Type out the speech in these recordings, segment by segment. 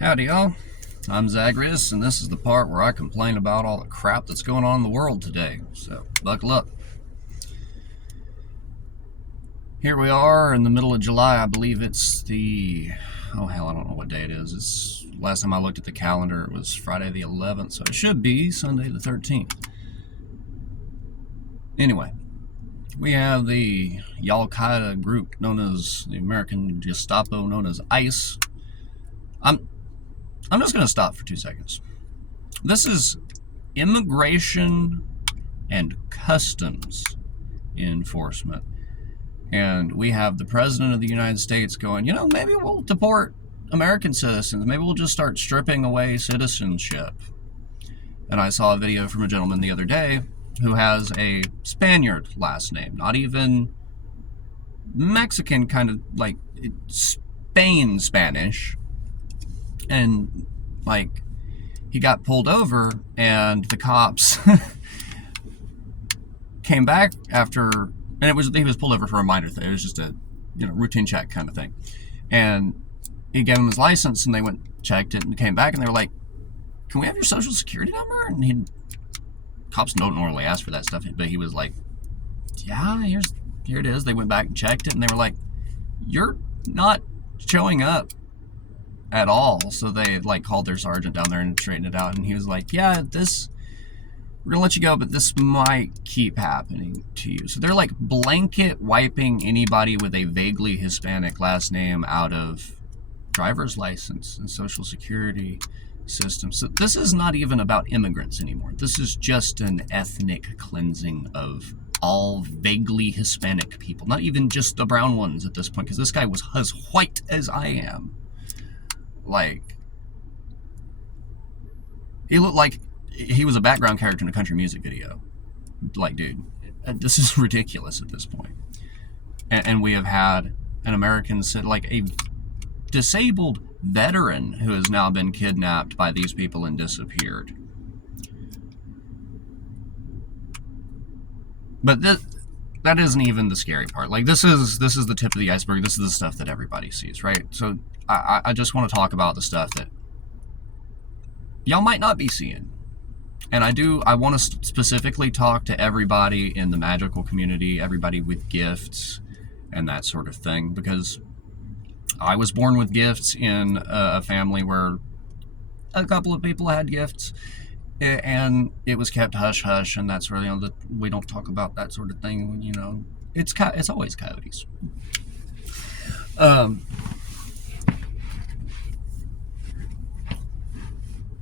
Howdy, y'all. I'm Zagreus, and this is the part where I complain about all the crap that's going on in the world today. So, buckle up. Here we are in the middle of July. I believe it's oh hell, I don't know what day it is. Last time I looked at the calendar, it was Friday the 11th, so it should be Sunday the 13th. Anyway, we have the Al-Qaeda group known as the American Gestapo, known as ICE. I'm just going to stop for 2 seconds. This is Immigration and Customs Enforcement. And we have the President of the United States going, maybe we'll deport American citizens. Maybe we'll just start stripping away citizenship. And I saw a video from a gentleman the other day who has a Spaniard last name, not even Mexican, kind of like Spain Spanish. And he got pulled over, and the cops came back after, and he was pulled over for a minor thing. It was just a routine check kind of thing. And he gave him his license, and they checked it, and came back, and they were like, "Can we have your social security number?" And cops don't normally ask for that stuff, but he was like, "Yeah, here it is." They went back and checked it, and they were like, "You're not showing up at all." So they called their sergeant down there and straightened it out, and he was like, "Yeah, we're gonna let you go, but this might keep happening to you." So they're blanket wiping anybody with a vaguely Hispanic last name out of driver's license and social security system. So this is not even about immigrants anymore. This is just an ethnic cleansing of all vaguely Hispanic people, not even just the brown ones at this point, because this guy was as white as I am. He looked like he was a background character in a country music video. Dude, this is ridiculous at this point. And we have had an American, a disabled veteran who has now been kidnapped by these people and disappeared. But that isn't even the scary part. This is the tip of the iceberg. This is the stuff that everybody sees, right? So I just want to talk about the stuff that y'all might not be seeing. And I want to specifically talk to everybody in the magical community, everybody with gifts and that sort of thing, because I was born with gifts in a family where a couple of people had gifts, and it was kept hush-hush, and that's really, we don't talk about that sort of thing, it's always coyotes.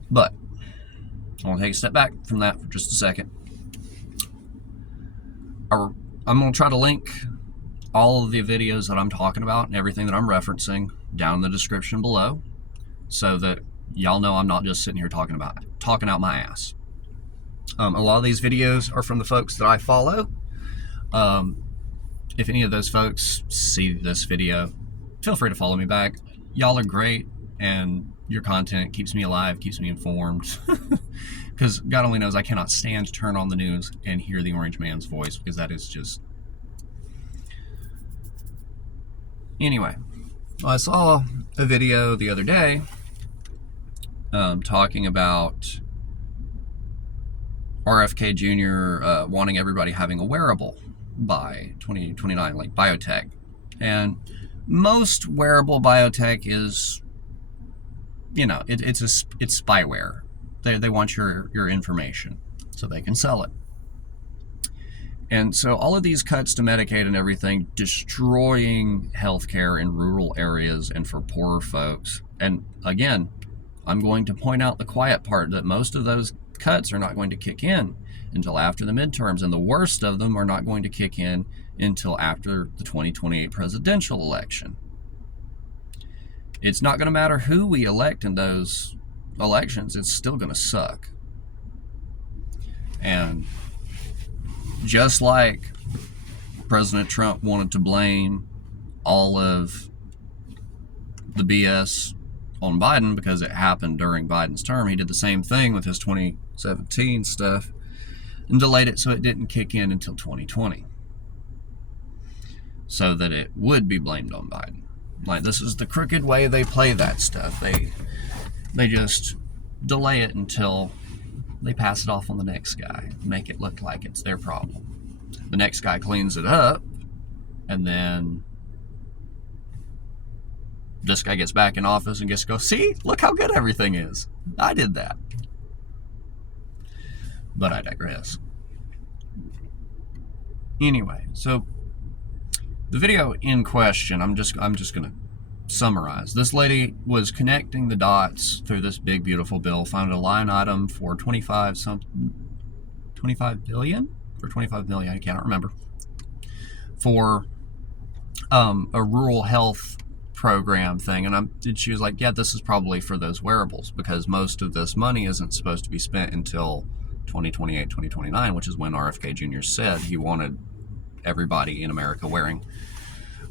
But I want to take a step back from that for just a second. I'm going to try to link all of the videos that I'm talking about and everything that I'm referencing down in the description below, so that y'all know I'm not just sitting here talking out my ass. A lot of these videos are from the folks that I follow. If any of those folks see this video, feel free to follow me back. Y'all are great, and your content keeps me alive, keeps me informed. Because God only knows I cannot stand to turn on the news and hear the orange man's voice, because that is just... Anyway, I saw a video the other day talking about RFK Jr. Wanting everybody having a wearable by 2029, like biotech. And most wearable biotech is, it's spyware. They want your information so they can sell it. And so all of these cuts to Medicaid and everything, destroying healthcare in rural areas and for poorer folks. And again, I'm going to point out the quiet part, that most of those cuts are not going to kick in until after the midterms, and the worst of them are not going to kick in until after the 2028 presidential election. It's not going to matter who we elect in those elections, it's still going to suck. And just like President Trump wanted to blame all of the BS on Biden because it happened during Biden's term, he did the same thing with his 2017 stuff and delayed it so it didn't kick in until 2020, so that it would be blamed on Biden. This is the crooked way they play that stuff. They just delay it until they pass it off on the next guy, make it look like it's their problem. The next guy cleans it up, and then this guy gets back in office and gets to go, see, look how good everything is. I did that. But I digress. Anyway, so the video in question, I'm just gonna summarize. This lady was connecting the dots through this big beautiful bill, found a line item for 25 billion or 25 million, I can't remember, for a rural health program thing, and she was like, yeah, this is probably for those wearables, because most of this money isn't supposed to be spent until 2028, 2029, which is when RFK Jr. said he wanted everybody in America wearing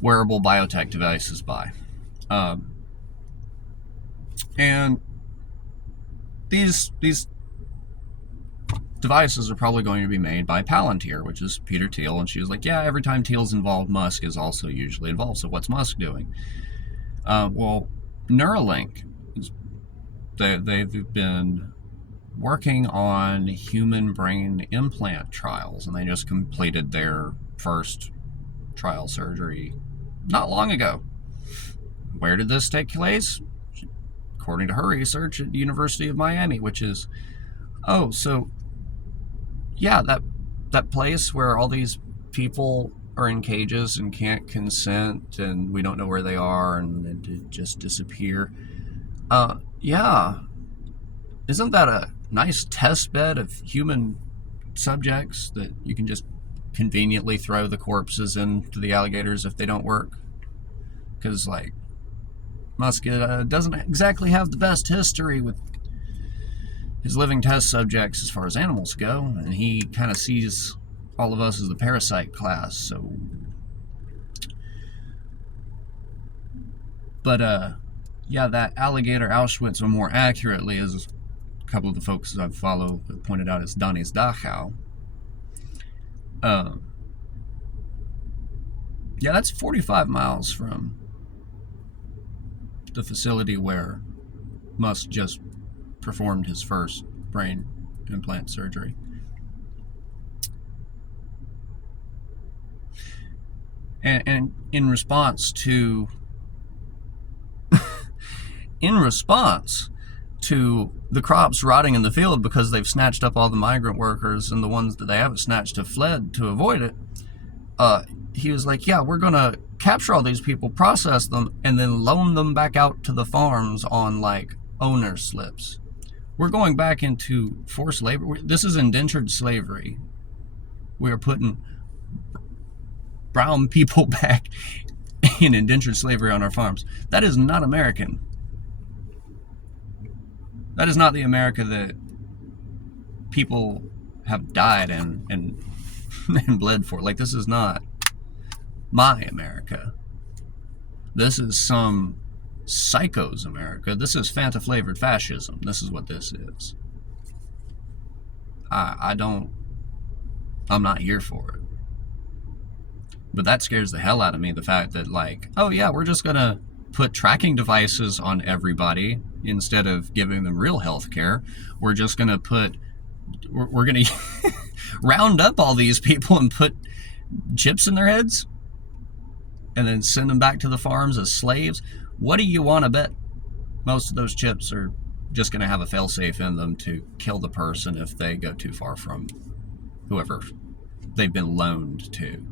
wearable biotech devices by. And these devices are probably going to be made by Palantir, which is Peter Thiel, and she was like, yeah, every time Thiel's involved, Musk is also usually involved, so what's Musk doing? Well, Neuralink, they've been working on human brain implant trials, and they just completed their first trial surgery not long ago. Where did this take place? According to her research, at the University of Miami, which is, oh, so yeah, that place where all these people are in cages and can't consent, and we don't know where they are, and they just disappear. Yeah, isn't that a nice test bed of human subjects that you can just conveniently throw the corpses into the alligators if they don't work? Because, like, Musk doesn't exactly have the best history with his living test subjects as far as animals go, and he kind of sees all of us as the parasite class, so... But, yeah, that alligator Auschwitz, or more accurately, as a couple of the folks I follow have pointed out, is Donnie's Dachau. Yeah, that's 45 miles from the facility where Musk just performed his first brain implant surgery. And in response to the crops rotting in the field because they've snatched up all the migrant workers, and the ones that they haven't snatched have fled to avoid it, he was like, yeah, we're gonna capture all these people, process them, and then loan them back out to the farms on, like, owner slips. We're going back into forced labor. This is indentured slavery. We are putting brown people back in indentured slavery on our farms. That is not American. That is not the America that people have died and bled for. Like, this is not my America. This is some psycho's America. This is Fanta-flavored fascism. This is what this is. I'm not here for it. But that scares the hell out of me, the fact that, like, oh yeah, we're just gonna put tracking devices on everybody instead of giving them real health care. We're just gonna we're gonna round up all these people and put chips in their heads and then send them back to the farms as slaves. What do you want to bet? Most of those chips are just going to have a failsafe in them to kill the person if they go too far from whoever they've been loaned to.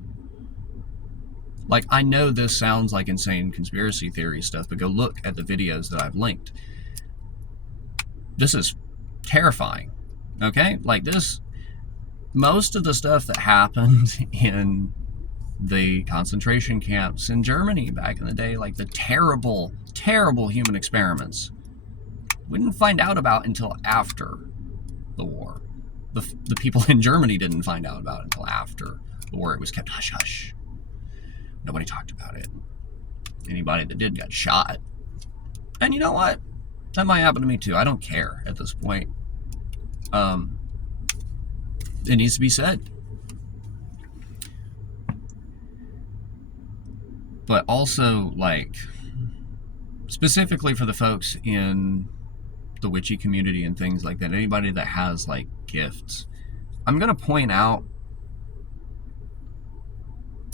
Like, I know this sounds like insane conspiracy theory stuff, but go look at the videos that I've linked. This is terrifying, okay? Like, this, most of the stuff that happened in the concentration camps in Germany back in the day, like the terrible, terrible human experiments, we didn't find out about until after the war. The people in Germany didn't find out about it until after the war. It was kept hush-hush. Nobody talked about it. Anybody that did got shot. And you know what? That might happen to me too. I don't care at this point. It needs to be said. But also, like, specifically for the folks in the witchy community and things like that, anybody that has like gifts, I'm going to point out,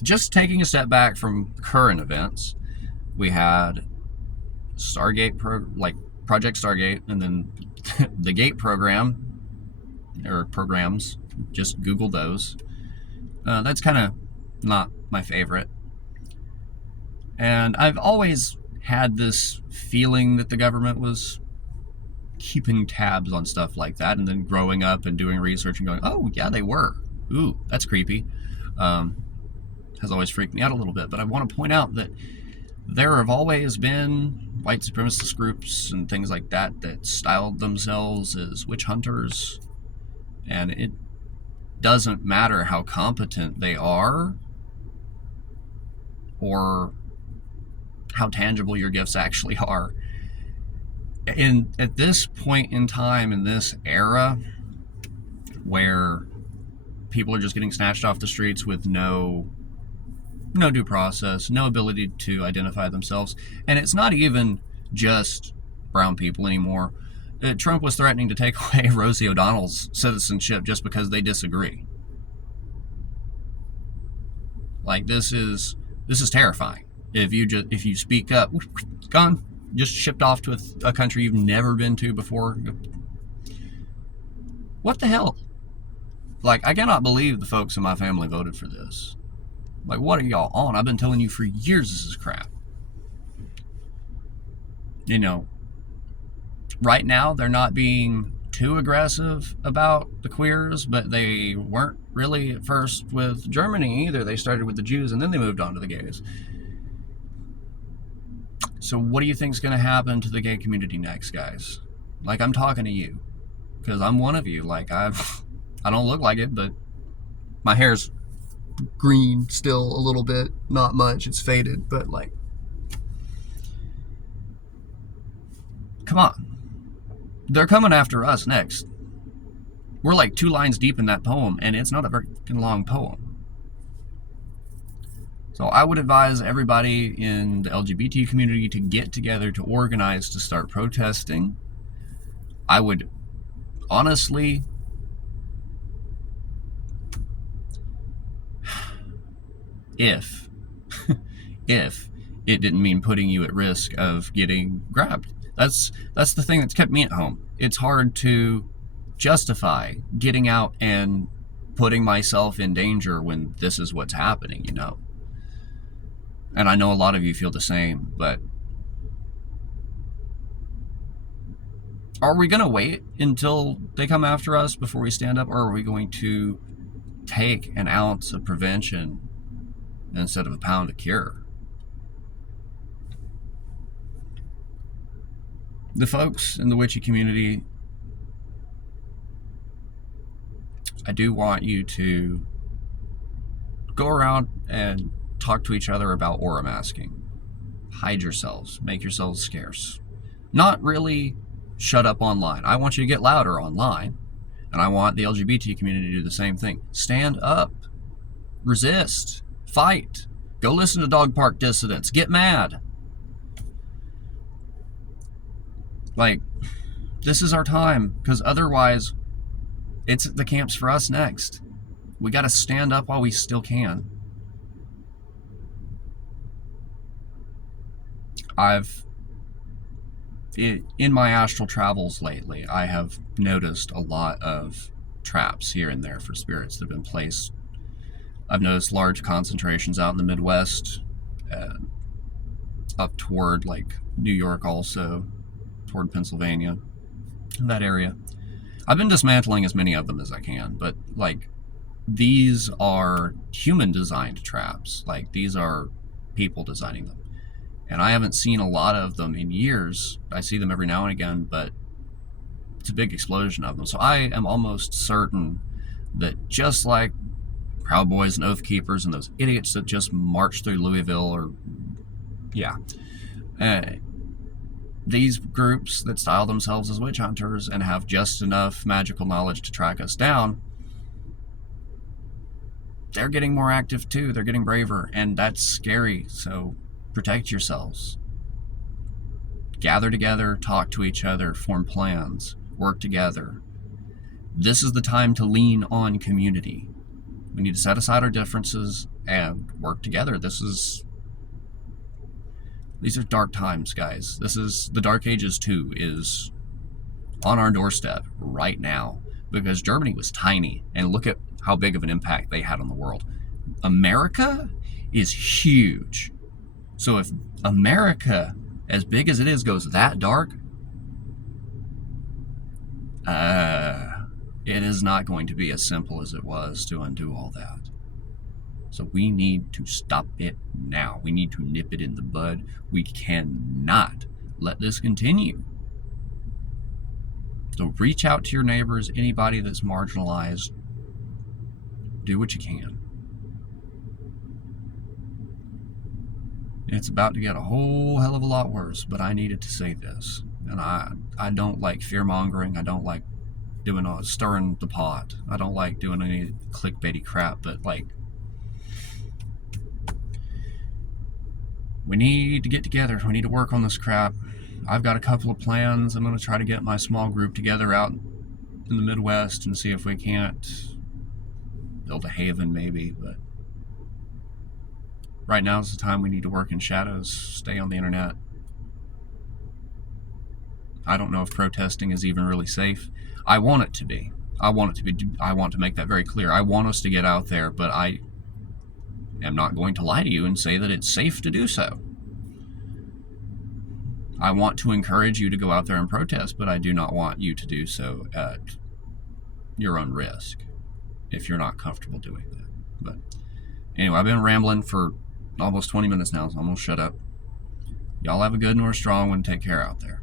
just taking a step back from current events, we had Project Stargate, and then the Gate program, or programs, just Google those. That's kind of not my favorite. And I've always had this feeling that the government was keeping tabs on stuff like that, and then growing up and doing research and going, oh yeah, they were. Ooh, that's creepy. Has always freaked me out a little bit. But I want to point out that there have always been white supremacist groups and things like that that styled themselves as witch hunters, and it doesn't matter how competent they are or how tangible your gifts actually are. And at this point in time, in this era where people are just getting snatched off the streets with no due process, no ability to identify themselves, and it's not even just brown people anymore. Trump was threatening to take away Rosie O'Donnell's citizenship just because they disagree. Like, this is terrifying. If you speak up, gone, just shipped off to a country you've never been to before. What the hell? Like, I cannot believe the folks in my family voted for this. Like, what are y'all on? I've been telling you for years this is crap. You know, right now they're not being too aggressive about the queers, but they weren't really at first with Germany either. They started with the Jews and then they moved on to the gays. So what do you think is going to happen to the gay community next, guys? Like, I'm talking to you, because I'm one of you. Like, I don't look like it, but my hair's green still a little bit, not much, it's faded, but like, come on, they're coming after us next. We're like 2 lines deep in that poem, and it's not a very long poem. So I would advise everybody in the LGBT community to get together, to organize, to start protesting. I would honestly, if it didn't mean putting you at risk of getting grabbed. That's the thing that's kept me at home. It's hard to justify getting out and putting myself in danger when this is what's happening, you know. And I know a lot of you feel the same, but are we going to wait until they come after us before we stand up, or are we going to take an ounce of prevention instead of a pound of cure? The folks in the witchy community, I do want you to go around and talk to each other about aura masking. Hide yourselves, make yourselves scarce. Not really shut up online. I want you to get louder online, and I want the LGBT community to do the same thing. Stand up, resist, fight, go listen to dog park dissidents, get mad. Like, this is our time, because otherwise it's the camps for us next. We got to stand up while we still can. In my astral travels lately, I have noticed a lot of traps here and there for spirits that have been placed. I've noticed large concentrations out in the Midwest, up toward like New York also, toward Pennsylvania, that area. I've been dismantling as many of them as I can, but like, these are human designed traps. Like, these are people designing them. And I haven't seen a lot of them in years. I see them every now and again, but it's a big explosion of them. So I am almost certain that just like Proud Boys and Oath Keepers and those idiots that just marched through Louisville, or these groups that style themselves as witch hunters and have just enough magical knowledge to track us down, they're getting more active too. They're getting braver, and that's scary. So protect yourselves. gather together, talk to each other, form plans, work together. This is the time to lean on community. We need to set aside our differences and work together. These are dark times, guys. This is the Dark Ages 2 is on our doorstep right now, because Germany was tiny, and look at how big of an impact they had on the world. America is huge. So if America, as big as it is, goes that dark, it is not going to be as simple as it was to undo all that. So we need to stop it now. We need to nip it in the bud. We cannot let this continue. So reach out to your neighbors, anybody that's marginalized. Do what you can. It's about to get a whole hell of a lot worse, but I needed to say this. And I don't like fear-mongering. I don't like doing stirring the pot. I don't like doing any clickbaity crap, but like, we need to get together. We need to work on this crap. I've got a couple of plans. I'm going to try to get my small group together out in the Midwest and see if we can't build a haven maybe, but right now is the time we need to work in shadows, stay on the internet. I don't know if protesting is even really safe. I want it to be. I want to make that very clear. I want us to get out there, but I am not going to lie to you and say that it's safe to do so. I want to encourage you to go out there and protest, but I do not want you to do so at your own risk if you're not comfortable doing that. But anyway, I've been rambling for almost 20 minutes now, so I'm going to shut up. Y'all have a good and a strong one. Take care out there.